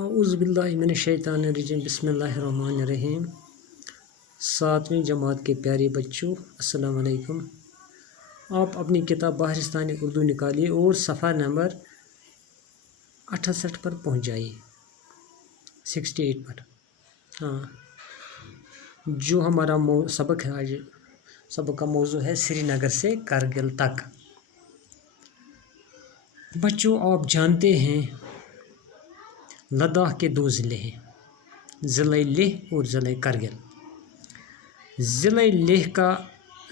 اعوذ باللہ من الشیطان الرجیم بسم اللہ الرحمن الرحیم۔ 7ویں جماعت کے پیارے بچوں، السلام علیکم۔ آپ اپنی کتاب بحرستان اردو نکالیے اور صفحہ نمبر 68 پر پہنچ جائیے، 68 پر۔ جو ہمارا سبق ہے، آج سبق کا موضوع ہے سری نگر سے کرگل تک۔ بچوں، آپ جانتے ہیں لداخ کے 2 ضلع ہیں، ضلع لیہ اور ضلع کرگل۔ ضلع لیہ کا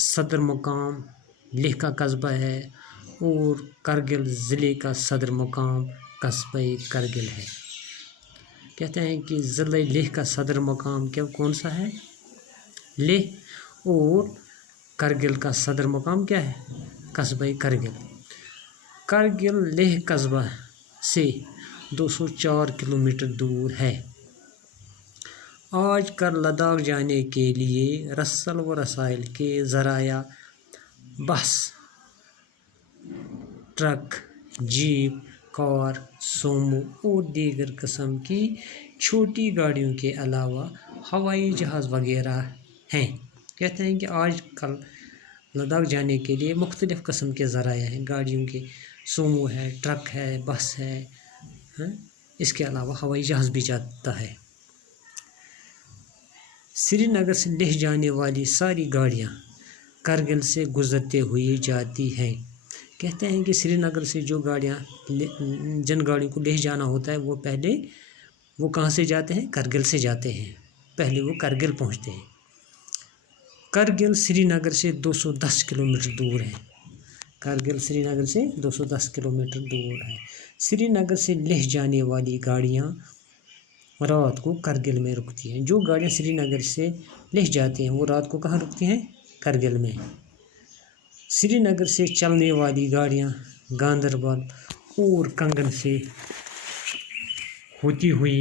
صدر مقام لیہ کا قصبہ ہے اور کرگل ضلع کا صدر مقام قصبہ کرگل ہے۔ کہتے ہیں کہ ضلع لیہ کا صدر مقام کون سا ہے؟ لیہ، اور کرگل کا صدر مقام کیا ہے؟ قصبہ کرگل۔ کرگل لیہ قصبہ سے 204 کلومیٹر دور ہے۔ آج کل لداخ جانے کے لیے رسل و رسائل کے ذرائع بس، ٹرک، جیپ، کار، سومو اور دیگر قسم کی چھوٹی گاڑیوں کے علاوہ ہوائی جہاز وغیرہ ہیں۔ کہتے ہیں کہ آج کل لداخ جانے کے لیے مختلف قسم کے ذرائع ہیں، گاڑیوں کے، سومو ہے، ٹرک ہے، بس ہے، اس کے علاوہ ہوائی جہاز بھی جاتا ہے۔ سری نگر سے لیہ جانے والی ساری گاڑیاں کرگل سے گزرتے ہوئے جاتی ہیں۔ کہتے ہیں کہ سری نگر سے جن گاڑیوں کو لیہ جانا ہوتا ہے وہ کہاں سے جاتے ہیں؟ کرگل سے جاتے ہیں۔ پہلے وہ کرگل پہنچتے ہیں۔ کرگل سری نگر سے 210 کلومیٹر دور ہے۔ کرگل سری نگر سے 210 کلومیٹر دور ہے۔ سری نگر سے لیہ جانے والی گاڑیاں رات کو کرگل میں رکتی ہیں۔ جو گاڑیاں سری نگر سے لیہ جاتی ہیں وہ رات کو کہاں رکتی ہیں؟ کرگل میں۔ سری نگر سے چلنے والی گاڑیاں گاندربل اور کنگن سے ہوتی ہوئی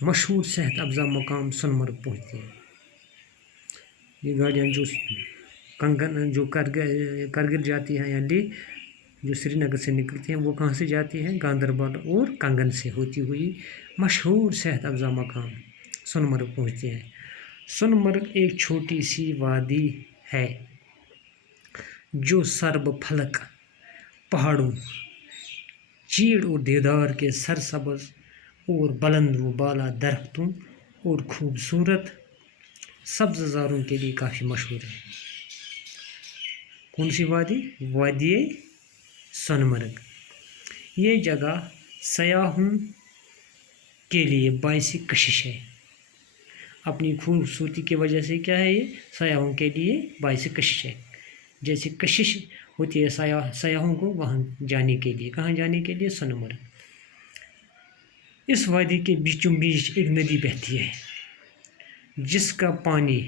مشہور صحت افزا مقام سونمرگ پہنچتی ہیں۔ یہ گاڑیاں جو کرگل جاتی ہیں یا لیہ، جو سری نگر سے نکلتی ہیں، وہ کہاں سے جاتی ہیں؟ گاندربل اور کنگن سے ہوتی ہوئی مشہور صحت افزا مقام سونمرگ پہنچتی ہیں۔ سونمرگ ایک چھوٹی سی وادی ہے جو سرب پھلک پہاڑوں، چیڑ اور دیودار کے سرسبز اور بلند و بالا درختوں اور خوبصورت سبززاروں کے لیے کافی مشہور ہے۔ کون سی وادی؟ وادی سونمرگ۔ یہ جگہ سیاحوں کے لیے باعث کشش ہے۔ اپنی خوبصورتی کی وجہ سے کیا ہے؟ یہ سیاحوں کے لیے باعث کشش ہے۔ جیسے کشش ہوتی ہے سیاحوں کو وہاں جانے کے لیے۔ کہاں جانے کے لیے؟ سونمرگ۔ اس وادی کے بیچوں بیچ ایک ندی بہتی ہے جس کا پانی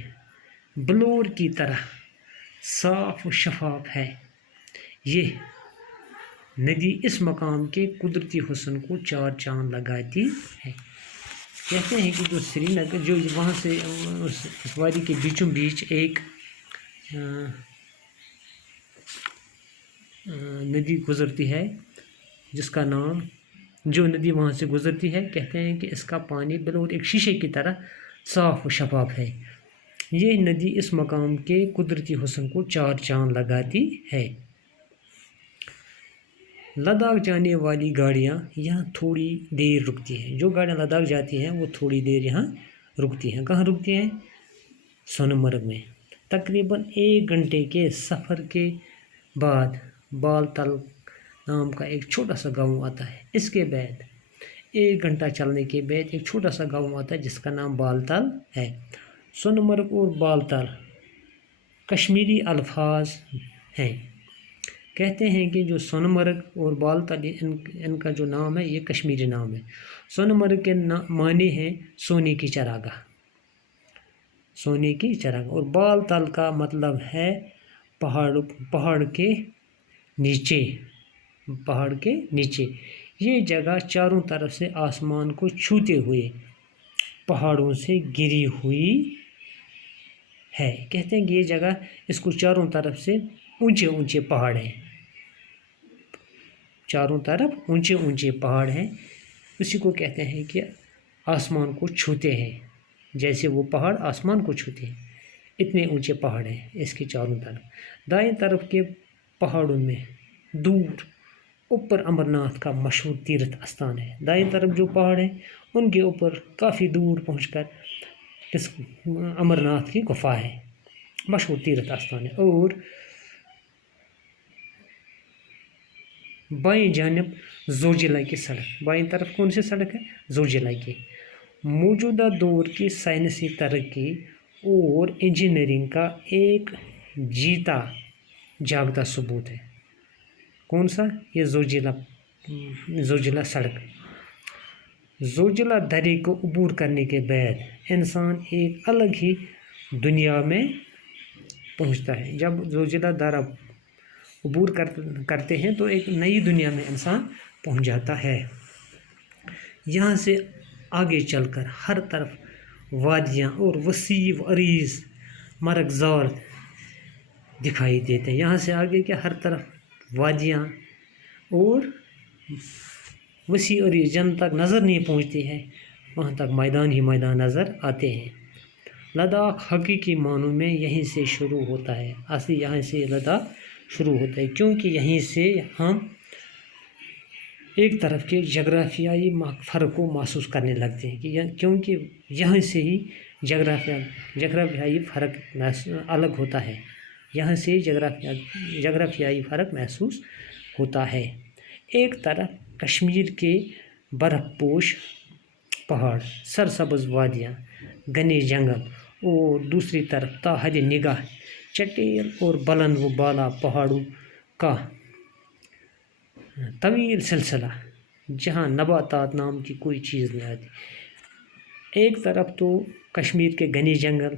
بلور کی طرح صاف و شفاف ہے۔ یہ ندی اس مقام کے قدرتی حسن کو 4 چاند لگاتی ہے۔ کہتے ہیں کہ جو سری نگر، جو وہاں سے اس وادی کے بیچوں بیچ ایک ندی گزرتی ہے جس کا نام، جو ندی وہاں سے گزرتی ہے، کہتے ہیں کہ اس کا پانی بالکل ایک شیشے کی طرح صاف و شفاف ہے۔ یہ ندی اس مقام کے قدرتی حسن کو 4 چاند لگاتی ہے۔ لداخ جانے والی گاڑیاں یہاں تھوڑی دیر رکتی ہیں۔ جو گاڑیاں لداخ جاتی ہیں وہ تھوڑی دیر یہاں رکتی ہیں۔ کہاں رکتی ہیں؟ سونمرگ میں۔ تقریباً 1 گھنٹے کے سفر کے بعد بال تل نام کا ایک چھوٹا سا گاؤں آتا ہے۔ اس کے بعد 1 گھنٹہ چلنے کے بعد ایک چھوٹا سا گاؤں آتا ہے جس کا نام بال تل ہے۔ سونمرگ اور بال تل کشمیری الفاظ ہیں۔ کہتے ہیں کہ جو سونمرگ اور بال تل، ان کا جو نام ہے یہ کشمیری نام ہے۔ سونمرگ کے معنی ہیں سونے کی چراگاہ، سونے کی چراگاہ، اور بال تل کا مطلب ہے پہاڑ کے نیچے، پہاڑ کے نیچے۔ یہ جگہ چاروں طرف سے آسمان کو چھوتے ہوئے پہاڑوں سے گھری ہوئی ہے۔ کہتے ہیں کہ یہ جگہ، اس کو چاروں طرف سے اونچے اونچے پہاڑ ہیں، چاروں طرف اونچے اونچے پہاڑ ہیں، اسی کو کہتے ہیں کہ آسمان کو چھوتے ہیں، جیسے وہ پہاڑ آسمان کو چھوتے ہیں اتنے اونچے پہاڑ ہیں اس کے چاروں طرف۔ دائیں طرف کے پہاڑوں میں دور اوپر امرناتھ کا مشہور تیرتھ استھان ہے۔ دائیں طرف جو پہاڑ ہیں ان کے اوپر کافی دور پہنچ کر اس امرناتھ کی گفا ہے، مشہور تیرتھ استھان ہے۔ اور بائیں جانب زوجلا کی سڑک، بائیں طرف کون سی سڑک ہے؟ زوجلا کی، موجودہ دور کی سائنسی ترقی اور انجینئرنگ کا ایک جیتا جاگتا ثبوت ہے۔ کون سا؟ یہ زوجلا سڑک۔ زوجلا درے کو عبور کرنے کے بعد انسان ایک الگ ہی دنیا میں پہنچتا ہے۔ جب زوجلا درہ عبور کرتے ہیں تو ایک نئی دنیا میں انسان پہنچ جاتا ہے۔ یہاں سے آگے چل کر ہر طرف وادیاں اور وسیع و عریض مرغزار دکھائی دیتے ہیں۔ یہاں سے آگے کیا ہر طرف وادیاں اور وسیع اور جن تک نظر نہیں پہنچتی ہے وہاں تک میدان ہی میدان نظر آتے ہیں۔ لداخ حقیقی معنوں میں یہیں سے شروع ہوتا ہے، اصلی یہاں سے لداخ شروع ہوتا ہے، کیونکہ یہیں سے ہم ایک طرف کے جغرافیائی فرق کو محسوس کرنے لگتے ہیں کیونکہ یہاں سے ہی جغرافیائی فرق الگ ہوتا ہے، یہاں سے جغرافیائی فرق محسوس ہوتا ہے۔ ایک طرف کشمیر کے برف پوش پہاڑ، سرسبز وادیاں، گھنے جنگل، اور دوسری طرف تا حد نگاہ چٹیل اور بلند و بالا پہاڑوں کا طویل سلسلہ جہاں نباتات نام کی کوئی چیز نہیں آتی۔ ایک طرف تو کشمیر کے گھنے جنگل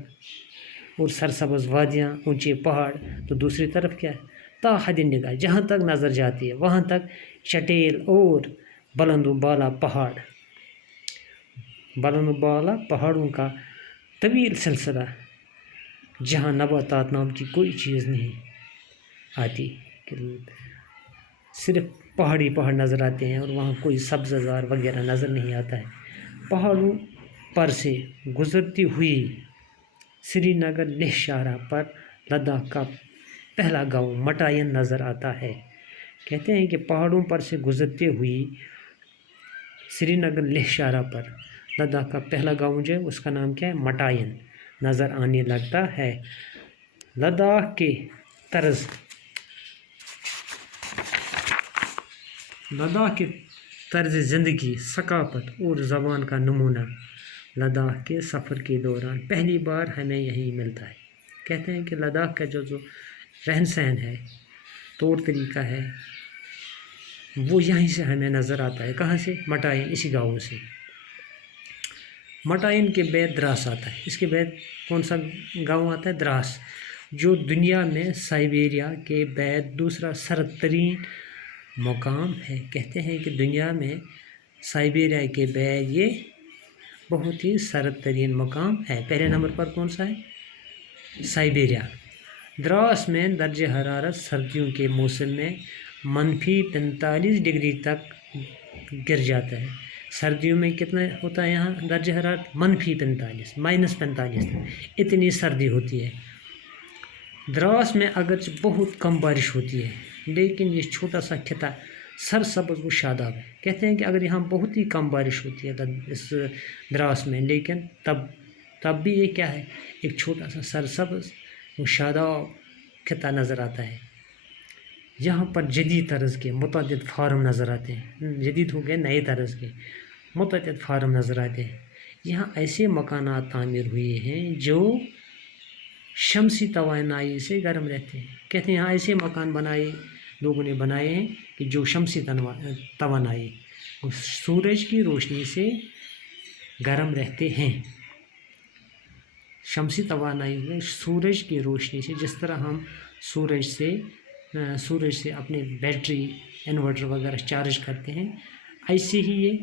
اور سرسبز وادیاں، اونچے پہاڑ، تو دوسری طرف کیا ہے؟ تا حد نگاہ، جہاں تک نظر جاتی ہے وہاں تک چٹیل اور بلند و بالا پہاڑ، بلند و بالا پہاڑوں کا طویل سلسلہ جہاں نباتات نام کی کوئی چیز نہیں آتی، صرف پہاڑی پہاڑ نظر آتے ہیں اور وہاں کوئی سبززار وغیرہ نظر نہیں آتا ہے۔ پہاڑوں پر سے گزرتی ہوئی سری نگر لیہ شاہراہ پر لداخ کا پہلا گاؤں مٹائن نظر آتا ہے۔ کہتے ہیں کہ پہاڑوں پر سے گزرتے ہوئی سری نگر لیہ شاہراہ پر لداخ کا پہلا گاؤں جو ہے اس کا نام کیا ہے؟ مٹائن نظر آنے لگتا ہے۔ لداخ کے طرز زندگی، ثقافت اور زبان کا نمونہ لداخ کے سفر کے دوران پہلی بار ہمیں یہیں ملتا ہے۔ کہتے ہیں کہ لداخ کا جو رہن سہن ہے، طور طریقہ ہے، وہ یہیں سے ہمیں نظر آتا ہے۔ کہاں سے؟ مٹائن، اسی گاؤں سے۔ مٹائن کے بعد دراس آتا ہے، اس کے بعد کون سا گاؤں آتا ہے؟ دراس، جو دنیا میں سائبیریا کے بعد دوسرا سرد ترین مقام ہے۔ کہتے ہیں کہ دنیا میں سائبیریا کے بعد یہ بہت ہی سرد ترین مقام ہے۔ پہلے نمبر پر کون سا ہے؟ سائبیریا۔ دراس میں درجہ حرارت سردیوں کے موسم میں -45 ڈگری تک گر جاتا ہے۔ سردیوں میں کتنا ہوتا ہے یہاں درجہ حرارت؟ -45 اتنی سردی ہوتی ہے۔ دراس میں اگرچہ بہت کم بارش ہوتی ہے لیکن یہ چھوٹا سا خطہ سرسبز و شاداب ہے۔ کہتے ہیں کہ اگر یہاں بہت ہی کم بارش ہوتی ہے اس دراس میں، لیکن تب بھی یہ کیا ہے؟ ایک چھوٹا سا سرسبز و شاداب خطہ نظر آتا ہے۔ یہاں پر جدید طرز کے متعدد فارم نظر آتے ہیں، جدید ہو گئے نئے طرز کے متعدد فارم نظر آتے ہیں۔ یہاں ایسے مکانات تعمیر ہوئے ہیں جو شمسی توانائی سے گرم رہتے ہیں۔ کہتے ہیں یہاں ایسے مکان لوگوں نے بنائے ہیں کہ جو شمسی توانائی، سورج کی روشنی سے گرم رہتے ہیں۔ شمسی توانائی میں سورج کی روشنی سے، جس طرح ہم سورج سے اپنے بیٹری، انورٹر وغیرہ چارج کرتے ہیں، ایسے ہی یہ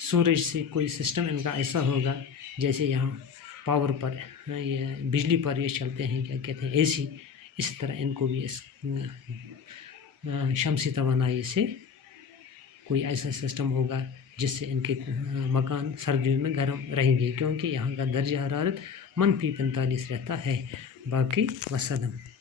سورج سے کوئی سسٹم ان کا ایسا ہوگا جیسے یہاں پاور پر، یہ بجلی پر یہ چلتے ہیں، کیا کہتے ہیں، اے سی، اسی طرح ان کو بھی اس شمسی توانائی سے کوئی ایسا سسٹم ہوگا جس سے ان کے مکان سردیوں میں گرم رہیں گے، کیونکہ یہاں کا درجہ حرارت -45 رہتا ہے۔ باقی وسلام۔